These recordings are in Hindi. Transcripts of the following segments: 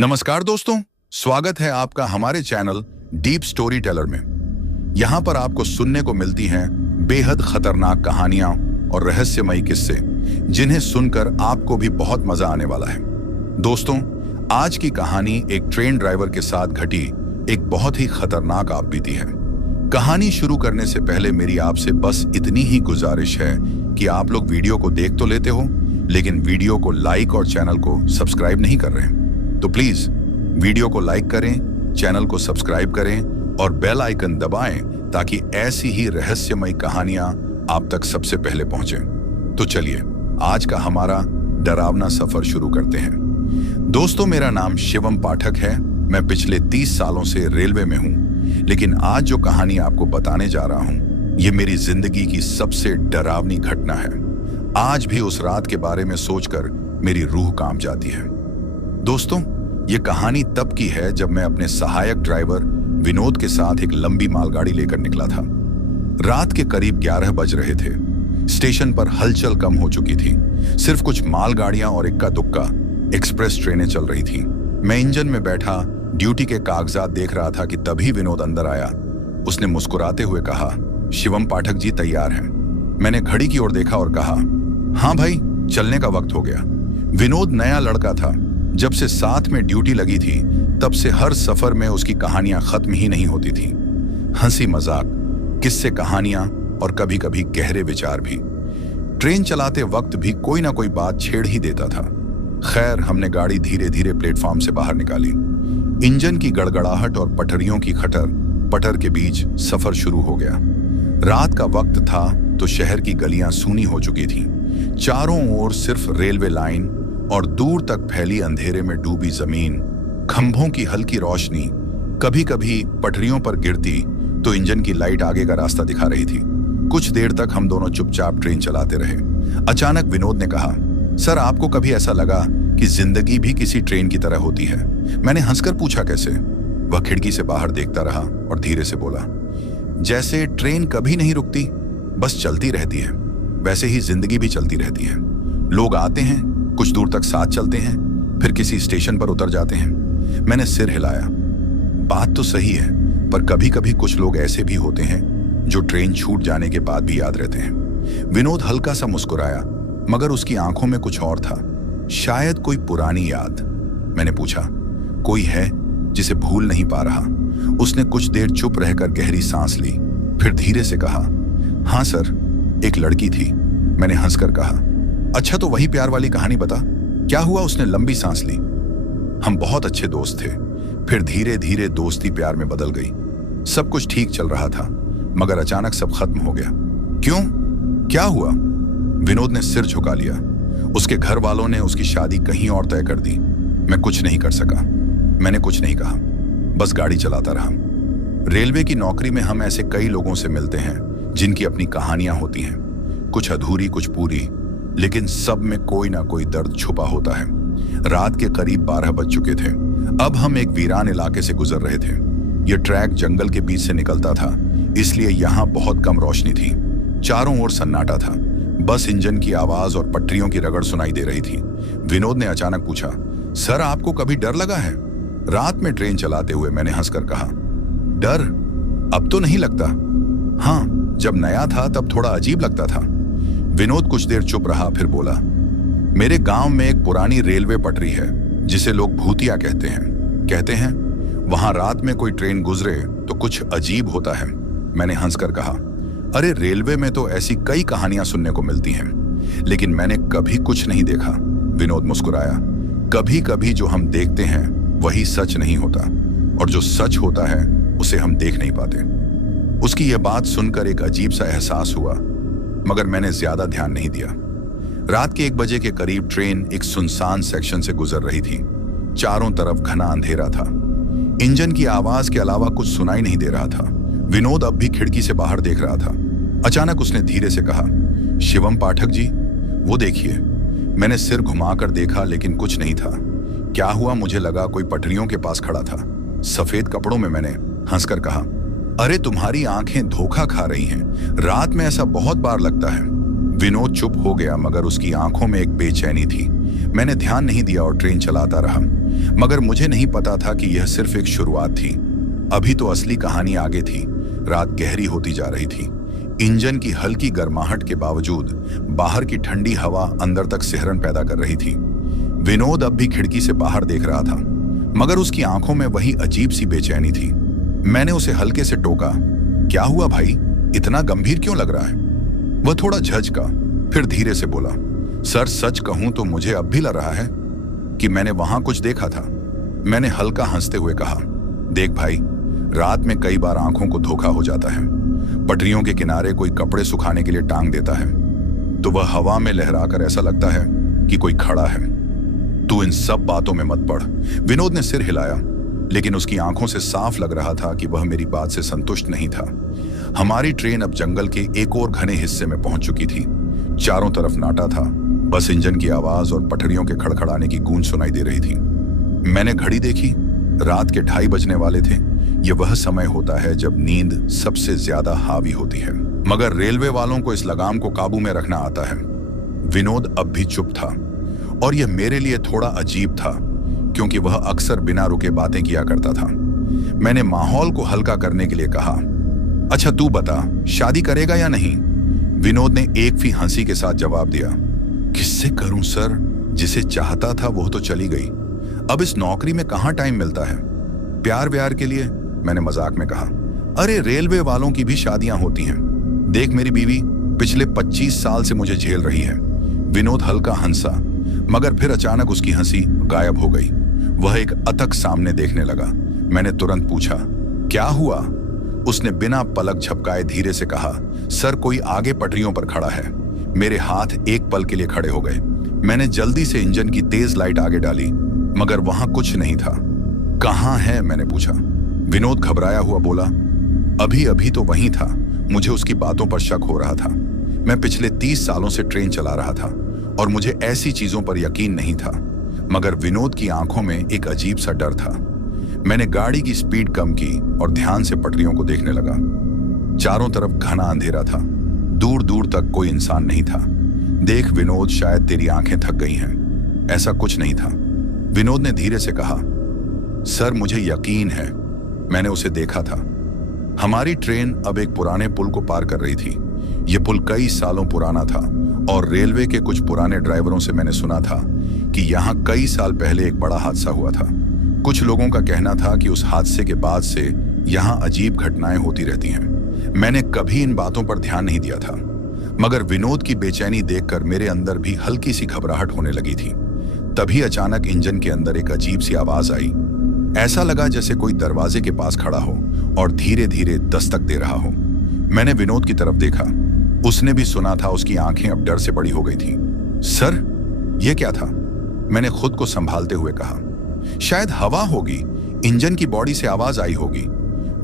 नमस्कार दोस्तों, स्वागत है आपका हमारे चैनल डीप स्टोरी टेलर में। यहाँ पर आपको सुनने को मिलती हैं बेहद खतरनाक कहानियां और रहस्यमयी किस्से, जिन्हें सुनकर आपको भी बहुत मजा आने वाला है। दोस्तों, आज की कहानी एक ट्रेन ड्राइवर के साथ घटी एक बहुत ही खतरनाक आपबीती है। कहानी शुरू करने से पहले मेरी आपसे बस इतनी ही गुजारिश है कि आप लोग वीडियो को देख तो लेते हो, लेकिन वीडियो को लाइक और चैनल को सब्सक्राइब नहीं कर रहे। तो प्लीज वीडियो को लाइक करें, चैनल को सब्सक्राइब करें और बेल आइकन दबाएं ताकि ऐसी ही रहस्यमयी कहानियां आप तक सबसे पहले पहुंचें। तो चलिए आज का हमारा डरावना सफर शुरू करते हैं। दोस्तों, मेरा नाम शिवम पाठक है। मैं पिछले 30 सालों से रेलवे में हूं, लेकिन आज जो कहानी आपको बताने जा रहा हूं, ये मेरी जिंदगी की सबसे डरावनी घटना है। आज भी उस रात के बारे में सोचकर मेरी रूह कांप जाती है। दोस्तों, ये कहानी तब की है जब मैं अपने सहायक ड्राइवर विनोद के साथ एक लंबी मालगाड़ी लेकर निकला था। रात के करीब 11 बज रहे थे। स्टेशन पर हलचल कम हो चुकी थी। सिर्फ कुछ मालगाड़ियां और इक्का दुक्का एक्सप्रेस ट्रेनें चल रही थीं। मैं इंजन में बैठा ड्यूटी के कागजात देख रहा था कि तभी विनोद अंदर आया। उसने मुस्कुराते हुए कहा, शिवम पाठक जी तैयार हैं? मैंने घड़ी की ओर देखा और कहा, हाँ भाई, चलने का वक्त हो गया। विनोद नया लड़का था। जब से साथ में ड्यूटी लगी थी, तब से हर सफर में उसकी कहानियां खत्म ही नहीं होती थी। हंसी मजाक, किस्से कहानियां और कभी कभी गहरे विचार भी। ट्रेन चलाते वक्त भी कोई ना कोई बात छेड़ ही देता था। खैर, हमने गाड़ी धीरे धीरे प्लेटफॉर्म से बाहर निकाली। इंजन की गड़गड़ाहट और पटरियों की खटर पटर के बीच सफर शुरू हो गया। रात का वक्त था तो शहर की गलियां सूनी हो चुकी थीं। चारों ओर सिर्फ रेलवे लाइन और दूर तक फैली अंधेरे में डूबी जमीन, खंभों की हल्की रोशनी कभी कभी पटरियों पर गिरती तो इंजन की लाइट आगे का रास्ता दिखा रही थी। कुछ देर तक हम दोनों चुपचाप ट्रेन चलाते रहे। अचानक विनोद ने कहा, सर, आपको कभी ऐसा लगा कि जिंदगी भी किसी ट्रेन की तरह होती है? मैंने हंसकर पूछा, कैसे? वह खिड़की से बाहर देखता रहा और धीरे से बोला, जैसे ट्रेन कभी नहीं रुकती, बस चलती रहती है, वैसे ही जिंदगी भी चलती रहती है। लोग आते हैं, कुछ दूर तक साथ चलते हैं, फिर किसी स्टेशन पर उतर जाते हैं। मैंने सिर हिलाया। बात तो सही है, पर कभी कभी कुछ लोग ऐसे भी होते हैं जो ट्रेन छूट जाने के बाद भी याद रहते हैं। विनोद हल्का सा मुस्कुराया, मगर उसकी आंखों में कुछ और था, शायद कोई पुरानी याद। मैंने पूछा, कोई है जिसे भूल नहीं पा रहा? उसने कुछ देर चुप रहकर गहरी सांस ली, फिर धीरे से कहा, हाँ सर, एक लड़की थी। मैंने हंसकर कहा, अच्छा, तो वही प्यार वाली कहानी बता, क्या हुआ? उसने लंबी सांस ली। हम बहुत अच्छे दोस्त थे, फिर धीरे धीरे दोस्ती प्यार में बदल गई। सब कुछ ठीक चल रहा था, मगर अचानक सब खत्म हो गया। क्यों? क्या हुआ? विनोद ने सिर झुका लिया। उसके घर वालों ने उसकी शादी कहीं और तय कर दी। मैं कुछ नहीं कर सका। मैंने कुछ नहीं कहा, बस गाड़ी चलाता रहा। रेलवे की नौकरी में हम ऐसे कई लोगों से मिलते हैं जिनकी अपनी कहानियां होती हैं, कुछ अधूरी, कुछ पूरी, लेकिन सब में कोई ना कोई दर्द छुपा होता है। रात के करीब 12 बज चुके थे। अब हम एक वीरान इलाके से गुजर रहे थे। यह ट्रैक जंगल के बीच से निकलता था, इसलिए यहाँ बहुत कम रोशनी थी। चारों ओर सन्नाटा था, बस इंजन की आवाज और पटरियों की रगड़ सुनाई दे रही थी। विनोद ने अचानक पूछा, सर, आपको कभी डर लगा है? रात में ट्रेन चलाते हुए मैंने हंसकर कहा, डर? अब तो नहीं लगता। हाँ, जब नया था तब थोड़ा अजीब लगता था। विनोद कुछ देर चुप रहा, फिर बोला, मेरे गांव में एक पुरानी रेलवे पटरी है जिसे लोग भूतिया कहते हैं वहां रात में कोई ट्रेन गुजरे तो कुछ अजीब होता है। मैंने हंसकर कहा, अरे, रेलवे में तो ऐसी कई कहानियां सुनने को मिलती हैं, लेकिन मैंने कभी कुछ नहीं देखा। विनोद मुस्कुराया, कभी कभी जो हम देखते हैं वही सच नहीं होता, और जो सच होता है उसे हम देख नहीं पाते। उसकी यह बात सुनकर एक अजीब सा एहसास हुआ, मगर मैंने ज्यादा ध्यान नहीं दिया। रात के 1 बजे के करीब ट्रेन एक सुनसान सेक्शन से गुजर रही थी। चारों तरफ घना अंधेरा था। इंजन की आवाज के अलावा कुछ सुनाई नहीं दे रहा था। विनोद अब भी खिड़की से बाहर देख रहा था। अचानक उसने धीरे से कहा, शिवम पाठक जी, वो देखिए। मैंने सिर घुमाकर देखा, लेकिन कुछ नहीं था। क्या हुआ? मुझे लगा कोई पटरियों के पास खड़ा था, सफेद कपड़ों में। मैंने हंसकर कहा, अरे, तुम्हारी आंखें धोखा खा रही हैं। रात में ऐसा बहुत बार लगता है। विनोद चुप हो गया, मगर उसकी आंखों में एक बेचैनी थी। मैंने ध्यान नहीं दिया और ट्रेन चलाता रहा। मगर मुझे नहीं पता था कि यह सिर्फ एक शुरुआत थी। अभी तो असली कहानी आगे थी। रात गहरी होती जा रही थी। इंजन की हल्की गर्माहट के बावजूद बाहर की ठंडी हवा अंदर तक सिहरन पैदा कर रही थी। विनोद अब भी खिड़की से बाहर देख रहा था, मगर उसकी आंखों में वही अजीब सी बेचैनी थी। मैंने उसे हल्के से टोका, क्या हुआ भाई, इतना गंभीर क्यों लग रहा है? वह थोड़ा झिझका, फिर धीरे से बोला, सर सच कहूं तो मुझे अब भी लग रहा है कि मैंने वहां कुछ देखा था। मैंने हल्का हंसते हुए कहा, देख भाई, रात में कई बार आंखों को धोखा हो जाता है। पटरियों के किनारे कोई कपड़े सुखाने के लिए टांग देता है तो वह हवा में लहराकर ऐसा लगता है कि कोई खड़ा है। तू इन सब बातों में मत पड़। विनोद ने सिर हिलाया, लेकिन उसकी आंखों से साफ लग रहा था कि वह मेरी बात से संतुष्ट नहीं था। हमारी ट्रेन अब जंगल के एक और घने हिस्से में पहुंच चुकी थी। चारों तरफ नाटा था, बस इंजन की आवाज और पटरियों के खड़खड़ाने की गूंज सुनाई दे रही थी। मैंने घड़ी देखी, रात के 2:30 बजने वाले थे। यह वह समय होता है जब नींद सबसे ज्यादा हावी होती है, मगर रेलवे वालों को इस लगाम को काबू में रखना आता है। विनोद अब भी चुप था, और यह मेरे लिए थोड़ा अजीब था, क्योंकि वह अक्सर बिना रुके बातें किया करता था। मैंने माहौल को हल्का करने के लिए कहा, अच्छा तू बता, शादी करेगा या नहीं? विनोद ने एक फी हंसी के साथ जवाब दिया, किससे करूं सर, जिसे चाहता था वो तो चली गई। अब इस नौकरी में कहां टाइम मिलता है प्यार व्यार के लिए? मैंने मजाक में कहा, अरे रेलवे वालों की भी शादियां होती हैं। देख मेरी बीवी पिछले 25 साल से मुझे झेल रही है। विनोद हल्का हंसा, मगर फिर अचानक उसकी हंसी गायब हो गई। वह एक अतक सामने देखने लगा। मैंने तुरंत पूछा, क्या हुआ? उसने बिना पलक झपकाए धीरे से कहा, सर कोई आगे पटरियों पर खड़ा है। मेरे हाथ एक पल के लिए खड़े हो गए। मैंने जल्दी से इंजन की तेज लाइट आगे डाली, मगर वहां कुछ नहीं था। कहां है? मैंने पूछा। विनोद घबराया हुआ बोला, अभी अभी तो वहीं था। मुझे उसकी बातों पर शक हो रहा था। मैं पिछले 30 सालों से ट्रेन चला रहा था और मुझे ऐसी चीजों पर यकीन नहीं था, मगर विनोद की आंखों में एक अजीब सा डर था। मैंने गाड़ी की स्पीड कम की और ध्यान से पटरियों को देखने लगा। चारों तरफ घना अंधेरा था, दूर दूर तक कोई इंसान नहीं था। देख विनोद, शायद तेरी आंखें थक गई हैं। ऐसा कुछ नहीं था। विनोद ने धीरे से कहा, सर मुझे यकीन है, मैंने उसे देखा था। हमारी ट्रेन अब एक पुराने पुल को पार कर रही थी। यह पुल कई सालों पुराना था और रेलवे के कुछ पुराने ड्राइवरों से मैंने सुना था कि यहाँ कई साल पहले एक बड़ा हादसा हुआ था। कुछ लोगों का कहना था कि उस हादसे के बाद से यहाँ अजीब घटनाएं होती रहती हैं। मैंने कभी इन बातों पर ध्यान नहीं दिया था, मगर विनोद की बेचैनी देखकर मेरे अंदर भी हल्की सी घबराहट होने लगी थी। तभी अचानक इंजन के अंदर एक अजीब सी आवाज आई। ऐसा लगा जैसे कोई दरवाजे के पास खड़ा हो और धीरे धीरे दस्तक दे रहा हो। मैंने विनोद की तरफ देखा। उसने भी सुना था। उसकी आंखें अब डर से बड़ी हो गई थी। सर, यह क्या था? मैंने खुद को संभालते हुए कहा, शायद हवा होगी। इंजन की बॉडी से आवाज आई होगी।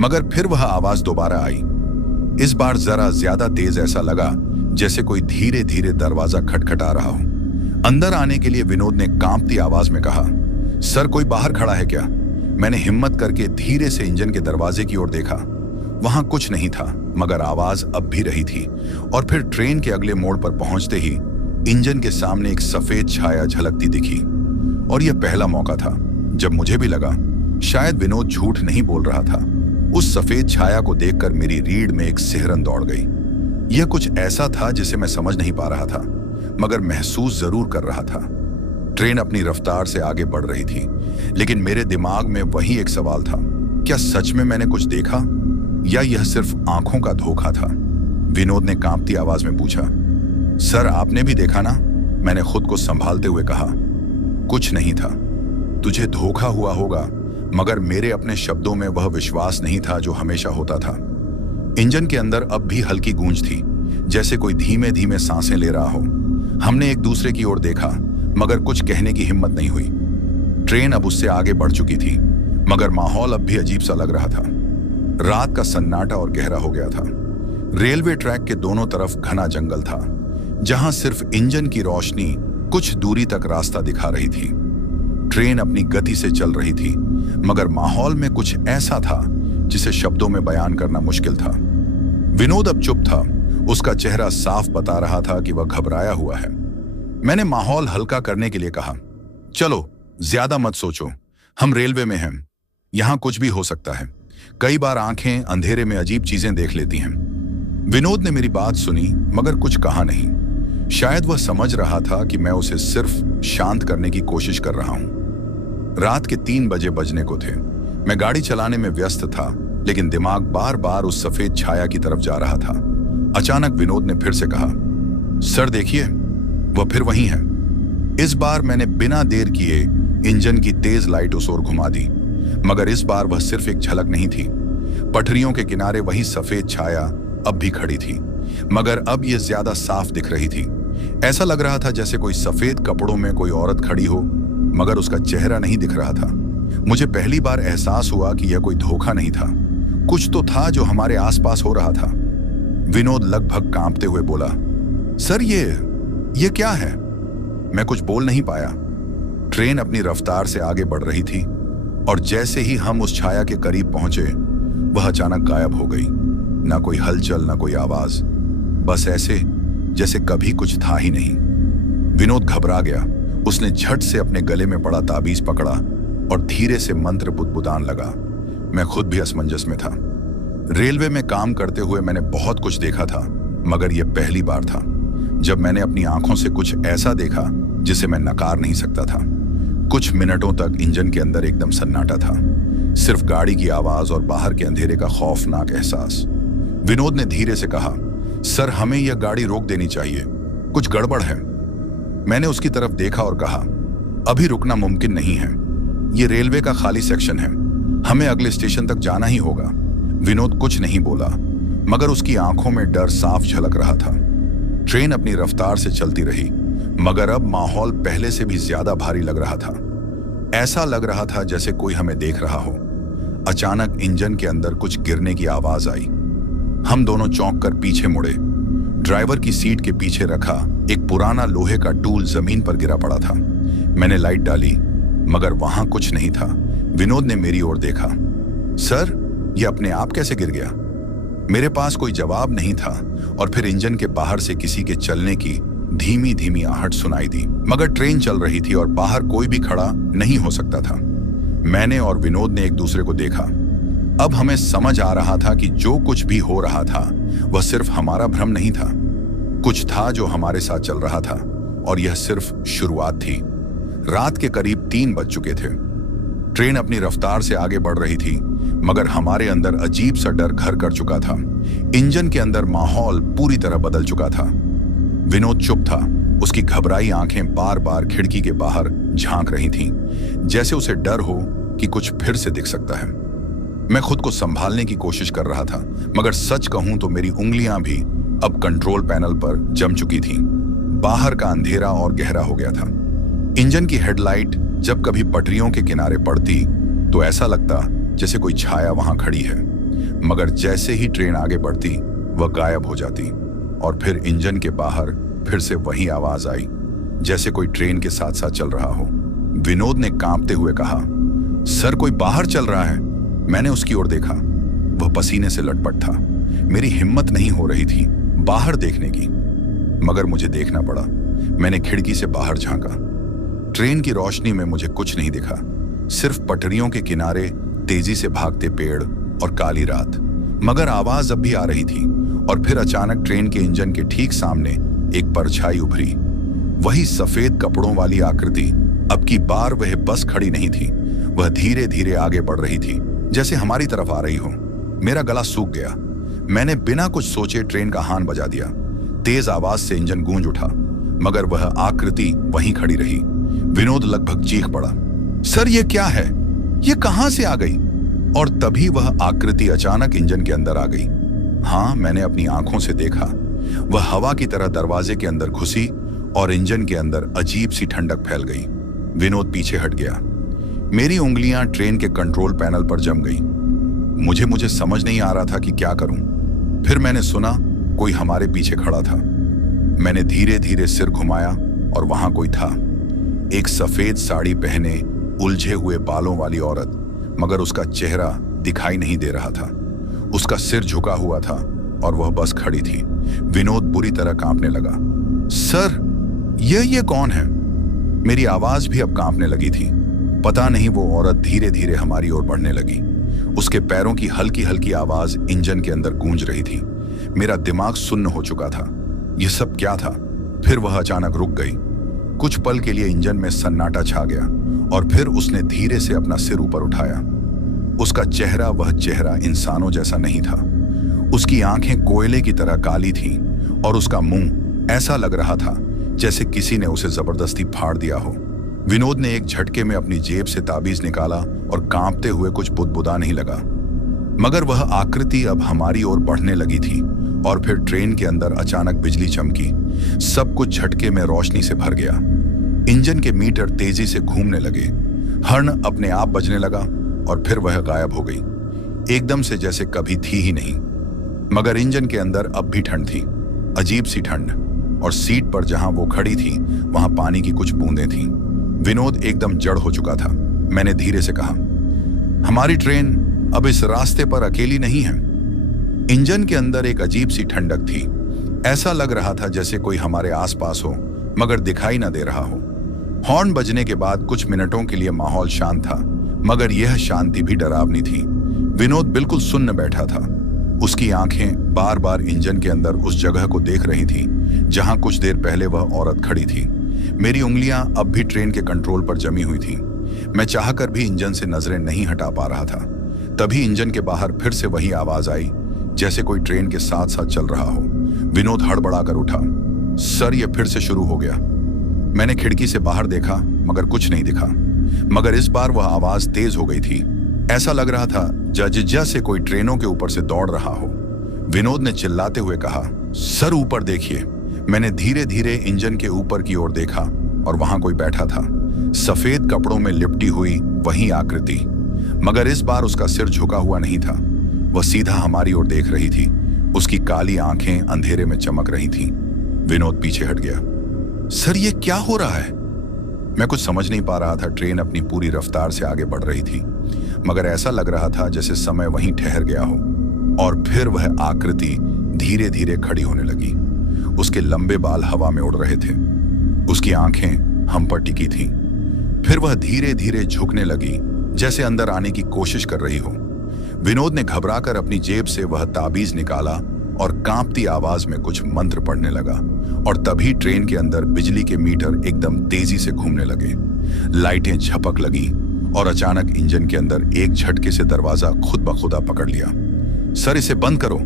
मगर फिर वह आवाज दोबारा आई। इस बार जरा ज्यादा तेज। ऐसा लगा जैसे कोई धीरे धीरे दरवाजा खटखटा रहा हो। अंदर आने के लिए विनोद ने कांपती आवाज में कहा, सर कोई बाहर खड़ा है क्या? मैंने हिम्मत करके धीरे से इंजन के दरवाजे की ओर देखा। वहां कुछ नहीं था, मगर आवाज अब भी रही थी। और फिर ट्रेन के अगले मोड़ पर पहुंचते ही इंजन के सामने एक सफेद छाया झलकती दिखी। और यह पहला मौका था जब मुझे भी लगा शायद विनोद झूठ नहीं बोल रहा था। उस सफेद छाया को देखकर मेरी रीढ़ में एक सिहरन दौड़ गई। यह कुछ ऐसा था जिसे मैं समझ नहीं पा रहा था, मगर महसूस जरूर कर रहा था। ट्रेन अपनी रफ्तार से आगे बढ़ रही थी, लेकिन मेरे दिमाग में वही एक सवाल था, क्या सच में मैंने कुछ देखा या यह सिर्फ आंखों का धोखा था? विनोद ने कांपती आवाज में पूछा, सर आपने भी देखा ना? मैंने खुद को संभालते हुए कहा, कुछ नहीं था। तुझे धोखा हुआ होगा, मगर मेरे अपने शब्दों में वह विश्वास नहीं था जो हमेशा होता था। इंजन के अंदर अब भी हल्की गूंज थी, जैसे कोई धीमे धीमे सांसें ले रहा हो। हमने एक दूसरे की ओर देखा, मगर कुछ कहने की हिम्मत नहीं हुई। ट्रेन अब उससे आगे बढ़ चुकी थी, मगर माहौल अब भी अजीब सा लग रहा था। रात का सन्नाटा और गहरा हो गया था। रेलवे ट्रैक के दोनों तरफ घना जंगल था, जहां सिर्फ इंजन की रोशनी कुछ दूरी तक रास्ता दिखा रही थी। ट्रेन अपनी गति से चल रही थी, मगर माहौल में कुछ ऐसा था जिसे शब्दों में बयान करना मुश्किल था। विनोद अब चुप था। उसका चेहरा साफ बता रहा था कि वह घबराया हुआ है। मैंने माहौल हल्का करने के लिए कहा, चलो ज्यादा मत सोचो, हम रेलवे में हैं, यहां कुछ भी हो सकता है। कई बार आंखें अंधेरे में अजीब चीजें देख लेती हैं। विनोद ने मेरी बात सुनी मगर कुछ कहा नहीं। शायद वह समझ रहा था कि मैं उसे सिर्फ शांत करने की कोशिश कर रहा हूं। रात के 3 बजे बजने को थे। मैं गाड़ी चलाने में व्यस्त था, लेकिन दिमाग बार बार उस सफेद छाया की तरफ जा रहा था। अचानक विनोद ने फिर से कहा, सर देखिए, वह फिर वहीं है। इस बार मैंने बिना देर किए इंजन की तेज लाइट उस ओर घुमा दी, मगर इस बार वह सिर्फ एक झलक नहीं थी। पटरियों के किनारे वही सफेद छाया अब भी खड़ी थी, मगर अब यह ज्यादा साफ दिख रही थी। ऐसा लग रहा था जैसे कोई सफेद कपड़ों में कोई औरत खड़ी हो, मगर उसका चेहरा नहीं दिख रहा था। मुझे पहली बार एहसास हुआ कि यह कोई धोखा नहीं था, कुछ तो था जो हमारे आसपास हो रहा था। विनोद लगभग कांपते हुए बोला, सर ये क्या है? मैं कुछ बोल नहीं पाया। ट्रेन अपनी रफ्तार से आगे बढ़ रही थी और जैसे ही हम उस छाया के करीब पहुंचे, वह अचानक गायब हो गई। ना कोई हलचल, ना कोई आवाज, बस ऐसे जैसे कभी कुछ था ही नहीं। विनोद घबरा गया। उसने झट से अपने गले में पड़ा ताबीज पकड़ा और धीरे से मंत्र बुदबुदान लगा। मैं खुद भी असमंजस में था। रेलवे में काम करते हुए मैंने बहुत कुछ देखा था, मगर यह पहली बार था जब मैंने अपनी आंखों से कुछ ऐसा देखा जिसे मैं नकार नहीं सकता था। कुछ मिनटों तक इंजन के अंदर एकदम सन्नाटा था, सिर्फ गाड़ी की आवाज और बाहर के अंधेरे का खौफनाक एहसास। विनोद ने धीरे से कहा, सर हमें यह गाड़ी रोक देनी चाहिए, कुछ गड़बड़ है। मैंने उसकी तरफ देखा और कहा, अभी रुकना मुमकिन नहीं है, यह रेलवे का खाली सेक्शन है, हमें अगले स्टेशन तक जाना ही होगा। विनोद कुछ नहीं बोला, मगर उसकी आंखों में डर साफ झलक रहा था। ट्रेन अपनी रफ्तार से चलती रही, मगर अब माहौल पहले से भी ज्यादा भारी लग रहा था। ऐसा लग रहा था जैसे कोई हमें देख रहा हो। अचानक इंजन के अंदर कुछ गिरने की आवाज आई। हम दोनों चौंक कर पीछे मुड़े। ड्राइवर की सीट के पीछे रखा एक पुराना लोहे का टूल जमीन पर गिरा पड़ा था। मैंने लाइट डाली, मगर वहां कुछ नहीं था। विनोद ने मेरी ओर देखा, सर यह अपने आप कैसे गिर गया? मेरे पास कोई जवाब नहीं था और फिर इंजन के बाहर से किसी के चलने की धीमी धीमी आहट सुनाई दी, मगर ट्रेन चल रही थी और बाहर कोई भी खड़ा नहीं हो सकता था। मैंने और विनोद ने एक दूसरे को देखा। अब हमें समझ आ रहा था कि जो कुछ भी हो रहा था वह सिर्फ हमारा भ्रम नहीं था, कुछ था जो हमारे साथ चल रहा था और यह सिर्फ शुरुआत थी। रात के करीब 3 बज चुके थे। ट्रेन अपनी रफ्तार से आगे बढ़ रही थी, मगर हमारे अंदर अजीब सा डर घर कर चुका था। इंजन के अंदर माहौल पूरी तरह बदल चुका था। विनोद चुप था, उसकी घबराई आंखें बार बार खिड़की के बाहर झांक रही थीं, जैसे उसे डर हो कि कुछ फिर से दिख सकता है। मैं खुद को संभालने की कोशिश कर रहा था, मगर सच कहूं तो मेरी उंगलियां भी अब कंट्रोल पैनल पर जम चुकी थीं। बाहर का अंधेरा और गहरा हो गया था। इंजन की हेडलाइट जब कभी पटरियों के किनारे पड़ती तो ऐसा लगता जैसे कोई छाया वहां खड़ी है, मगर जैसे ही ट्रेन आगे बढ़ती वह गायब हो जाती और फिर इंजन के बाहर फिर से वही आवाज आई, जैसे कोई ट्रेन के साथ साथ चल रहा हो। विनोद ने कांपते हुए कहा, सर कोई बाहर चल रहा है। मैंने उसकी ओर देखा, वह पसीने से लटपट था। मेरी हिम्मत नहीं हो रही थी बाहर देखने की, मगर मुझे देखना पड़ा। मैंने खिड़की से बाहर झांका। ट्रेन की रोशनी में मुझे कुछ नहीं दिखा, सिर्फ पटरियों के किनारे तेजी से भागते पेड़ और काली रात। मगर आवाज अब भी आ रही थी और फिर अचानक ट्रेन के इंजन के ठीक सामने एक परछाई उभरी। वही सफेद कपड़ों वाली आकृति। अब की बार वह बस खड़ी नहीं थी, वह धीरे धीरे आगे बढ़ रही थी, जैसे हमारी तरफ आ रही हो। मेरा गला सूख गया। मैंने बिना कुछ सोचे ट्रेन का हॉर्न बजा दिया। तेज आवाज से इंजन गूंज उठा, मगर वह आकृति वहीं खड़ी रही। विनोद लगभग चीख पड़ा, सर ये क्या है? ये कहां से आ गई? और तभी वह आकृति अचानक इंजन के अंदर आ गई। हाँ, मैंने अपनी आंखों से देखा। वह हवा की तरह दरवाजे के अंदर घुसी और इंजन के अंदर अजीब सी ठंडक फैल गई। विनोद पीछे हट गया। मेरी उंगलियां ट्रेन के कंट्रोल पैनल पर जम गई। मुझे समझ नहीं आ रहा था कि क्या करूं। फिर मैंने सुना कोई हमारे पीछे खड़ा था। मैंने धीरे धीरे सिर घुमाया और वहां कोई था, एक सफेद साड़ी पहने उलझे हुए बालों वाली औरत, मगर उसका चेहरा दिखाई नहीं दे रहा था। उसका सिर झुका हुआ था और वह बस खड़ी थी। विनोद बुरी तरह कांपने लगा। सर ये कौन है? मेरी आवाज भी अब कांपने लगी थी। पता नहीं वो औरत धीरे धीरे हमारी ओर बढ़ने लगी। उसके पैरों की हल्की हल्की आवाज इंजन के अंदर गूंज रही थी। मेरा दिमाग सुन्न हो चुका था। यह सब क्या था? फिर वह अचानक रुक गई। कुछ पल के लिए इंजन में सन्नाटा छा गया और फिर उसने धीरे से अपना सिर ऊपर उठाया। उसका चेहरा वह चेहरा इंसानों जैसा नहीं था। उसकी आंखें कोयले की तरह काली थीं और उसका मुंह ऐसा लग रहा था जैसे किसी ने उसे जबरदस्ती फाड़ दिया हो। विनोद ने एक झटके में अपनी जेब से ताबीज निकाला और कांपते हुए कुछ बुदबुदाने ही लगा। मगर वह आकृति अब हमारी ओर बढ़ने लगी थी और फिर ट्रेन के अंदर अचानक बिजली चमकी। सब कुछ झटके में रोशनी से भर गया। इंजन के मीटर तेजी से घूमने लगे। हॉर्न अपने आप बजने लगा और फिर वह गायब हो गई, एकदम से जैसे कभी थी ही नहीं। मगर इंजन के अंदर अब भी ठंड थी, अजीब सी ठंड, और सीट पर जहां वो खड़ी थी वहां पानी की कुछ बूंदें थीं। विनोद एकदम जड़ हो चुका था। मैंने धीरे से कहा, हमारी ट्रेन अब इस रास्ते पर अकेली नहीं है। इंजन के अंदर एक अजीब सी ठंडक थी। ऐसा लग रहा था जैसे कोई हमारे आसपास हो मगर दिखाई ना दे रहा हो। हॉर्न बजने के बाद कुछ मिनटों के लिए माहौल शांत था, मगर यह शांति भी डरावनी थी। विनोद बिल्कुल सुन्न बैठा था। उसकी आंखें बार बार इंजन के अंदर उस जगह को देख रही थी जहां कुछ देर पहले वह औरत खड़ी थी। मेरी उंगलियां अब भी ट्रेन के कंट्रोल पर जमी हुई थी। मैं चाहकर भी इंजन से नजरें नहीं हटा पा रहा था। तभी इंजन के बाहर फिर से वही आवाज आई, जैसे कोई ट्रेन के साथ साथ चल रहा हो। विनोद हड़बड़ाकर उठा। सर, यह फिर से शुरू हो गया। मैंने खिड़की से बाहर देखा मगर कुछ नहीं दिखा। मगर इस बार वह आवाज तेज हो गई थी। ऐसा लग रहा था जजिज्जा से कोई ट्रेनों के ऊपर से दौड़ रहा हो। विनोद ने चिल्लाते हुए कहा, सर ऊपर देखिए। मैंने धीरे धीरे इंजन के ऊपर की ओर देखा और वहां कोई बैठा था, सफेद कपड़ों में लिपटी हुई वही आकृति। मगर इस बार उसका सिर झुका हुआ नहीं था। वह सीधा हमारी ओर देख रही थी। उसकी काली आंखें अंधेरे में चमक रही थीं। विनोद पीछे हट गया। सर, ये क्या हो रहा है? मैं कुछ समझ नहीं पा रहा था। ट्रेन अपनी पूरी रफ्तार से आगे बढ़ रही थी, मगर ऐसा लग रहा था जैसे समय वहीं ठहर गया हो। और फिर वह आकृति धीरे धीरे खड़ी होने लगी। उसके लंबे बाल हवा में उड़ रहे थे। उसकी आंखें हम पर टिकी थीं। फिर वह धीरे धीरे झुकने लगी, जैसे अंदर आने की कोशिश कर रही हो। विनोद ने घबराकर अपनी जेब से वह ताबीज निकाला और कांपती आवाज में कुछ मंत्र पढ़ने लगा। और तभी ट्रेन के अंदर बिजली के मीटर एकदम तेजी से घूमने लगे। लाइटें झपक लगी और अचानक इंजन के अंदर एक झटके से दरवाजा खुद ब खुदा पकड़ लिया। सर, इसे बंद करो।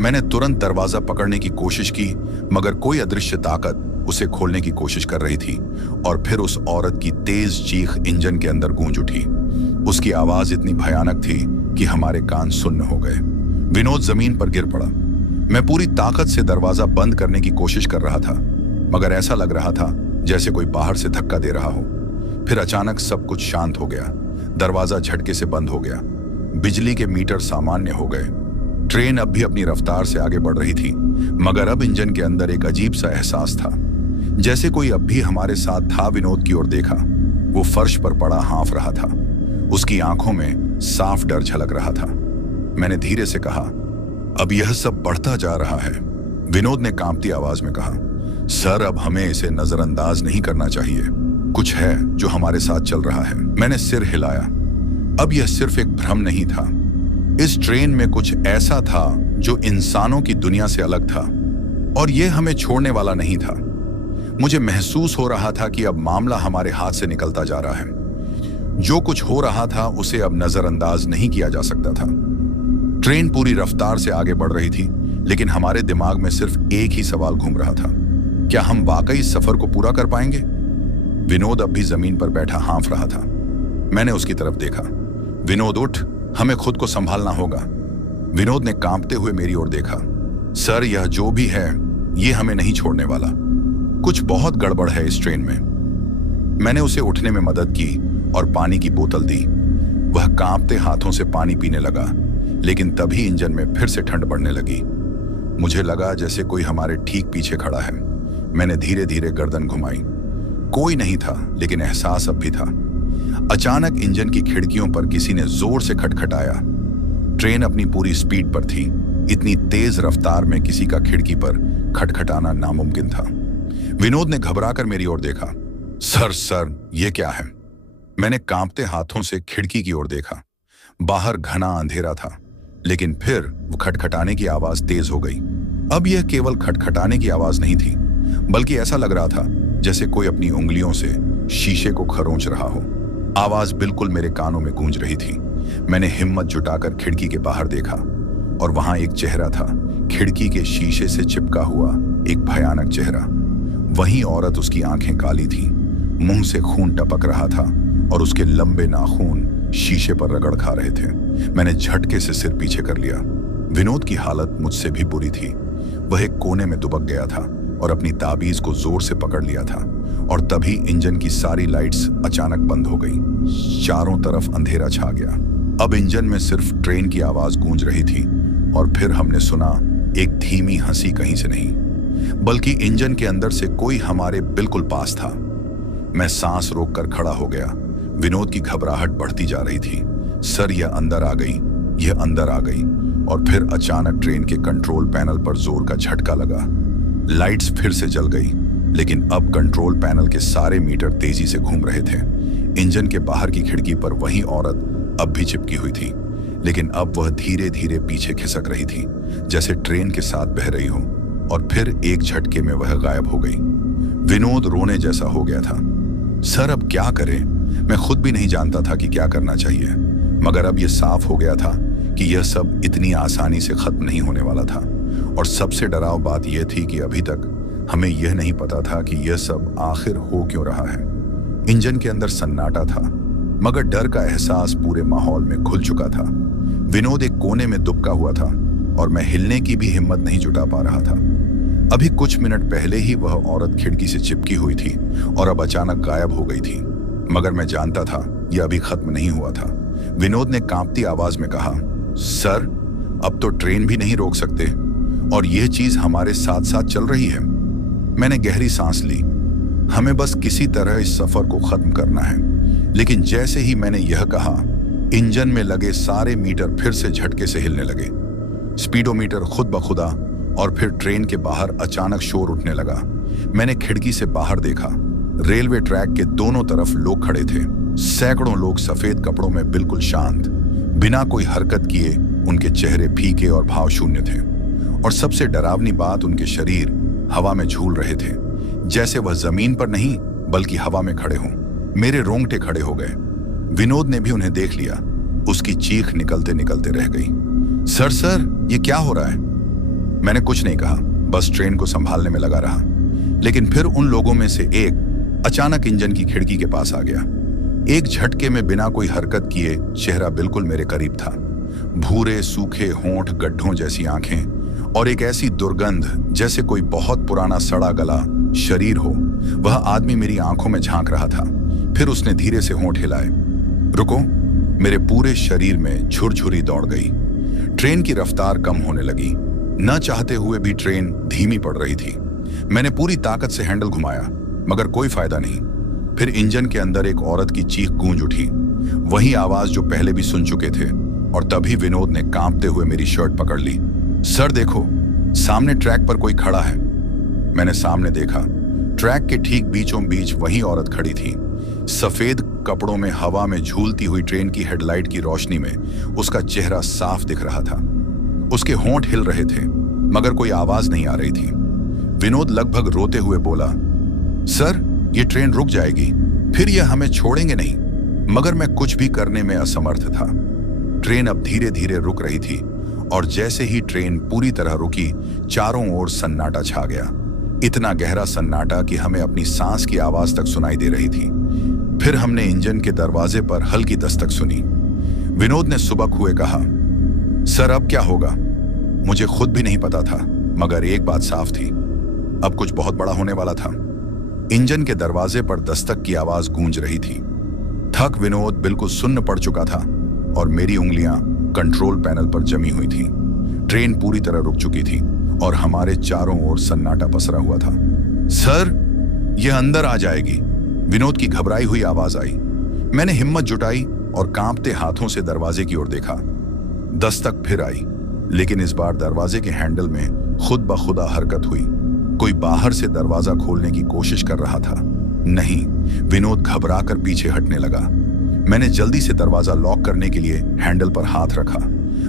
मैंने तुरंत दरवाजा पकड़ने की कोशिश की, मगर कोई अदृश्य ताकत उसे खोलने की कोशिश कर रही थी। और फिर उस औरत की तेज चीख इंजन के अंदर गूंज उठी। उसकी आवाज इतनी भयानक थी कि हमारे कान सुन्न हो गए। विनोद जमीन पर गिर पड़ा। मैं पूरी ताकत से दरवाजा बंद करने की कोशिश कर रहा था, मगर ऐसा लग रहा था जैसे कोई बाहर से धक्का दे रहा हो। फिर अचानक सब कुछ शांत हो गया। दरवाजा झटके से बंद हो गया। बिजली के मीटर सामान्य हो गए। ट्रेन अब भी अपनी रफ्तार से आगे बढ़ रही थी, मगर अब इंजन के अंदर एक अजीब सा एहसास था, जैसे कोई अब भी हमारे साथ था। विनोद की ओर देखा। वो फर्श पर पड़ा हाँफ रहा था। उसकी आंखों में साफ डर झलक रहा था। मैंने धीरे से कहा, अब यह सब बढ़ता जा रहा है। विनोद ने कांपती आवाज में कहा, सर, अब हमें इसे नजरअंदाज नहीं करना चाहिए। कुछ है जो हमारे साथ चल रहा है। मैंने सिर हिलाया। अब यह सिर्फ एक भ्रम नहीं था। इस ट्रेन में कुछ ऐसा था जो इंसानों की दुनिया से अलग था और यह हमें छोड़ने वाला नहीं था। मुझे महसूस हो रहा था कि अब मामला हमारे हाथ से निकलता जा रहा है। जो कुछ हो रहा था उसे अब नजरअंदाज नहीं किया जा सकता था। ट्रेन पूरी रफ्तार से आगे बढ़ रही थी, लेकिन हमारे दिमाग में सिर्फ एक ही सवाल घूम रहा था, क्या हम वाकई इस सफर को पूरा कर पाएंगे? विनोद अब भी जमीन पर बैठा हाँफ रहा था। मैंने उसकी तरफ देखा। विनोद, उठ, हमें खुद को संभालना होगा। विनोद ने कांपते हुए मेरी ओर देखा। सर, यह जो भी है ये हमें नहीं छोड़ने वाला। कुछ बहुत गड़बड़ है इस ट्रेन में। मैंने उसे उठने में मदद की और पानी की बोतल दी। वह कांपते हाथों से पानी पीने लगा, लेकिन तभी इंजन में फिर से ठंड बढ़ने लगी। मुझे लगा जैसे कोई हमारे ठीक पीछे खड़ा है। मैंने धीरे धीरे गर्दन घुमाई। कोई नहीं था, लेकिन एहसास अब भी था। अचानक इंजन की खिड़कियों पर किसी ने जोर से खटखटाया। ट्रेन अपनी पूरी स्पीड पर थी। इतनी तेज रफ्तार में किसी का खिड़की पर खटखटाना नामुमकिन था। विनोद ने घबराकर मेरी ओर देखा। सर, ये क्या है? मैंने कांपते हाथों से खिड़की की ओर देखा। बाहर घना अंधेरा था, लेकिन फिर वो खटखटाने की आवाज तेज हो गई। अब यह केवल खटखटाने की आवाज नहीं थी, बल्कि ऐसा लग रहा था जैसे कोई अपनी उंगलियों से शीशे को खरोंच रहा हो। आवाज बिल्कुल मेरे कानों में गूंज रही थी। मैंने हिम्मत जुटाकर खिड़की के बाहर देखा और वहां एक चेहरा था, खिड़की के शीशे से चिपका हुआ एक भयानक चेहरा। वही औरत, उसकी आंखें काली थीं, मुंह से खून टपक रहा था और उसके लंबे नाखून शीशे पर रगड़ खा रहे थे। मैंने झटके से सिर पीछे कर लिया। विनोद की हालत मुझसे भी बुरी थी। वह एक कोने में दुबक गया था और अपनी ताबीज को जोर से पकड़ लिया था, और तभी इंजन की सारी लाइट्स अचानक बंद हो गई। चारों तरफ अंधेरा छा गया। अब इंजन में सिर्फ ट्रेन की आवाज गूंज रही थी, और फिर हमने सुना एक धीमी हंसी, कहीं से नहीं बल्कि इंजन के अंदर से कोई हमारे बिल्कुल पास था। मैं सांस रोककर खड़ा हो गया। विनोद की घबराहट बढ़ती जा रही थी। सर, यह अंदर आ गई, यह अंदर आ गई। और फिर अचानक ट्रेन के कंट्रोल पैनल पर जोर का झटका लगा। लाइट्स फिर से जल गई, लेकिन अब कंट्रोल पैनल के सारे मीटर तेजी से घूम रहे थे। इंजन के बाहर की खिड़की पर वही औरत अब भी चिपकी हुई थी, लेकिन अब वह धीरे धीरे पीछे खिसक रही थी, जैसे ट्रेन के साथ बह रही हो। और फिर एक झटके में वह गायब हो गई। विनोद रोने जैसा हो गया था। सर, अब क्या करें? मैं खुद भी नहीं जानता था कि क्या करना चाहिए, मगर अब यह साफ हो गया था कि यह सब इतनी आसानी से खत्म नहीं होने वाला था। और सबसे डराव बात यह थी कि अभी तक हमें यह नहीं पता था कि यह सब आखिर हो क्यों रहा है। इंजन के अंदर सन्नाटा था, मगर डर का एहसास पूरे माहौल में घुल चुका था। विनोद एक कोने में दुबका हुआ था और मैं हिलने की भी हिम्मत नहीं जुटा पा रहा था। अभी कुछ मिनट पहले ही वह औरत खिड़की से चिपकी हुई थी और अब अचानक गायब हो गई थी, मगर मैं जानता था यह अभी खत्म नहीं हुआ था। विनोद ने कांपती आवाज में कहा, सर, अब तो ट्रेन भी नहीं रोक सकते, और यह चीज हमारे साथ साथ चल रही है। मैंने गहरी सांस ली। हमें बस किसी तरह इस सफर को खत्म करना है। लेकिन जैसे ही मैंने यह कहा, इंजन में लगे सारे मीटर फिर से झटके से हिलने लगे। स्पीडोमीटर खुद ब खुदा, और फिर ट्रेन के बाहर अचानक शोर उठने लगा। मैंने खिड़की से बाहर देखा। रेलवे ट्रैक के दोनों तरफ लोग खड़े थे। सैकड़ों लोग सफेद कपड़ों में बिल्कुल शांत, बिना कोई हरकत किए। उनके चेहरे फीके और भाव शून्य थे, और सबसे डरावनी बात, उनके शरीर हवा में झूल रहे थे, जैसे वह जमीन पर नहीं बल्कि हवा में खड़े हों। मेरे रोंगटे खड़े हो गए। विनोद ने भी उन्हें देख लिया। उसकी चीख निकलते निकलते रह गई। सर, सर, ये क्या हो रहा है? मैंने कुछ नहीं कहा, बस ट्रेन को संभालने में लगा रहा। लेकिन फिर उन लोगों में से एक अचानक इंजन की खिड़की के पास आ गया। एक झटके में बिना कोई हरकत किए चेहरा बिल्कुल मेरे करीब था। भूरे सूखे होंठ, गड्ढों जैसी आंखें, और एक ऐसी दुर्गंध जैसे कोई बहुत पुराना सड़ा गला शरीर हो। वह आदमी मेरी आंखों में झांक रहा था। फिर उसने धीरे से होंठ हिलाए। रुको। मेरे पूरे शरीर में झुरझुरी दौड़ गई। ट्रेन की रफ्तार कम होने लगी। न चाहते हुए भी ट्रेन धीमी पड़ रही थी। मैंने पूरी ताकत से हैंडल घुमाया, मगर कोई फायदा नहीं। फिर इंजन के अंदर एक औरत की चीख गूंज उठी, वही आवाज जो पहले भी सुन चुके थे। और तभी विनोद ने कांपते हुए मेरी शर्ट पकड़ ली। सर देखो, सामने ट्रैक पर कोई खड़ा है। मैंने सामने देखा। ट्रैक के ठीक बीचों बीच वही औरत खड़ी थी। सफेद कपड़ों में हवा में झूलती हुई ट्रेन की हेडलाइट की रोशनी में उसका चेहरा साफ दिख रहा था। उसके होंठ हिल रहे थे, मगर कोई आवाज नहीं आ रही थी। विनोद लगभग रोते हुए बोला, सर, ये ट्रेन रुक जाएगी, फिर यह हमें छोड़ेंगे नहीं। मगर मैं कुछ भी करने में असमर्थ था। ट्रेन अब धीरे धीरे रुक रही थी, और जैसे ही ट्रेन पूरी तरह रुकी, चारों ओर सन्नाटा छा गया। इतना गहरा सन्नाटा कि हमें अपनी सांस की आवाज तक सुनाई दे रही थी। फिर हमने इंजन के दरवाजे पर हल्की दस्तक सुनी। विनोद ने सुबक हुए कहा, सर, अब क्या होगा? मुझे खुद भी नहीं पता था, मगर एक बात साफ थी, अब कुछ बहुत बड़ा होने वाला था। इंजन के दरवाजे पर दस्तक की आवाज गूंज रही थी। थक विनोद बिल्कुल सुन्न पड़ चुका था, और मेरी उंगलियां कंट्रोल पैनल पर जमी हुई थी। ट्रेन पूरी तरह रुक चुकी थी, और हमारे चारों ओर सन्नाटा पसरा हुआ था। सर, यह अंदर आ जाएगी। विनोद की घबराई हुई आवाज आई। मैंने हिम्मत जुटाई और कांपते हाथों से दरवाजे की ओर देखा। दस्तक फिर आई, लेकिन इस बार दरवाजे के हैंडल में खुद ब खुदा हरकत हुई। कोई बाहर से दरवाजा खोलने की कोशिश कर रहा था। नहीं, विनोद घबराकर पीछे हटने लगा। मैंने जल्दी से दरवाजा लॉक करने के लिए हैंडल पर हाथ रखा,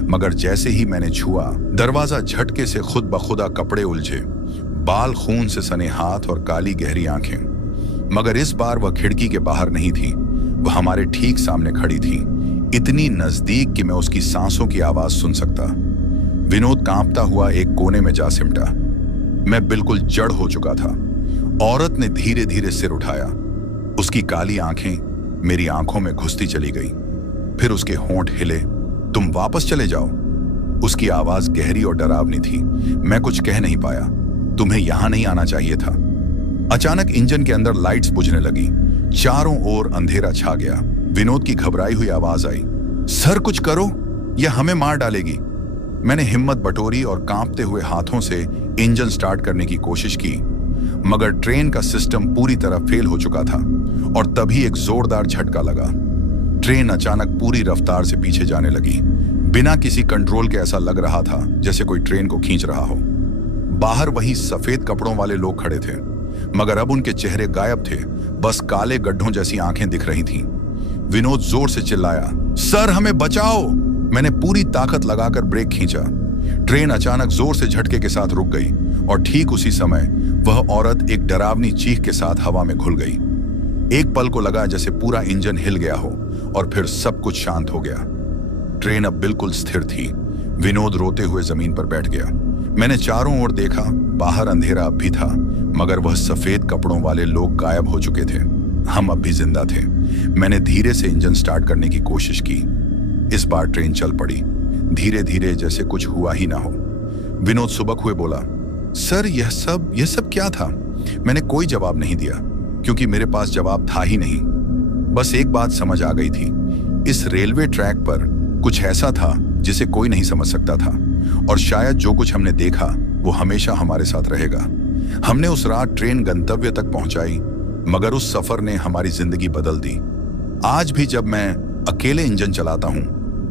मगर जैसे ही मैंने छुआ, दरवाजा झटके से खुद ब खुदा कपड़े उलझे, बाल खून से सने हाथ और काली गहरी आंखें। मगर इस बार वह खिड़की के बाहर नहीं थी, वह हमारे ठीक सामने खड़ी थी, इतनी नजदीक कि मैं उसकी सांसों की आवाज सुन सकता। विनोद कांपता हुआ एक कोने में जा सिमटा। मैं बिल्कुल जड़ हो चुका था। औरत ने धीरे धीरे सिर उठाया। उसकी काली आंखें मेरी आंखों में घुसती चली गई। फिर उसके होंठ हिले। तुम वापस चले जाओ। उसकी आवाज गहरी और डरावनी थी। मैं कुछ कह नहीं पाया। तुम्हें यहां नहीं आना चाहिए था। अचानक इंजन के अंदर लाइट्स बुझने लगी। चारों ओर अंधेरा छा गया। विनोद की घबराई हुई आवाज आई, सर कुछ करो, यह हमें मार डालेगी। मैंने हिम्मत बटोरी और कांपते हुए हाथों से इंजन स्टार्ट करने की कोशिश की, मगर ट्रेन का सिस्टम पूरी तरह फेल हो चुका था। और तभी एक जोरदार झटका लगा। ट्रेन अचानक पूरी रफ्तार से पीछे जाने लगी। बिना किसी कंट्रोल के ऐसा लग रहा था जैसे कोई ट्रेन को खींच रहा हो। बाहर वही सफेद कपड़ों वाले लोग खड़े थे, मगर अब उनके चेहरे गायब थे, बस काले गड्ढों जैसी आंखें दिख रही थीं। विनोद जोर से चिल्लाया, सर हमें बचाओ। मैंने पूरी ताकत लगाकर ब्रेक खींचा। ट्रेन अचानक जोर से झटके के साथ रुक गई और ठीक उसी समय वह औरत एक डरावनी चीख के साथ हवा में घुल गई। एक पल को लगा जैसे पूरा इंजन हिल गया हो और फिर सब कुछ शांत हो गया। ट्रेन अब बिल्कुल स्थिर थी। विनोद रोते हुए जमीन पर बैठ गया। मैंने चारों ओर देखा। बाहर अंधेरा अब भी था, मगर वह सफेद कपड़ों वाले लोग गायब हो चुके थे। हम अब भी जिंदा थे। मैंने धीरे से इंजन स्टार्ट करने की कोशिश की। इस बार ट्रेन चल पड़ी, धीरे धीरे, जैसे कुछ हुआ ही ना हो। विनोद सुबक हुए बोला, सर यह सब क्या था? मैंने कोई जवाब नहीं दिया, क्योंकि मेरे पास जवाब था ही नहीं। बस एक बात समझ आ गई थी, इस रेलवे ट्रैक पर कुछ ऐसा था जिसे कोई नहीं समझ सकता था, और शायद जो कुछ हमने देखा वो हमेशा हमारे साथ रहेगा। हमने उस रात ट्रेन गंतव्य तक पहुंचाई, मगर उस सफर ने हमारी जिंदगी बदल दी। आज भी जब मैं अकेले इंजन चलाता हूं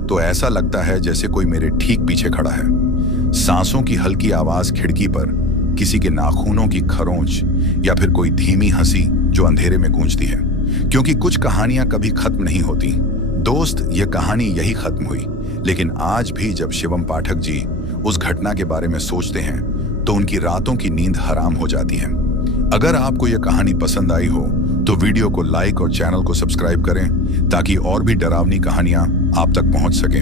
तो ऐसा लगता है जैसे कोई मेरे ठीक पीछे खड़ा है। सांसों की हल्की आवाज खिड़की पर, किसी के नाखूनों की खरोंच, या फिर कोई धीमी हंसी जो अंधेरे में गूंजती है। क्योंकि कुछ कहानियां कभी खत्म नहीं होती। दोस्त, यह कहानी यही खत्म हुई, लेकिन आज भी जब शिवम पाठक जी उस घटना के बारे में सोचते हैं तो उनकी रातों की नींद हराम हो जाती है। अगर आपको यह कहानी पसंद आई हो तो वीडियो को लाइक और चैनल को सब्सक्राइब करें, ताकि और भी डरावनी कहानियां आप तक पहुंच सकें।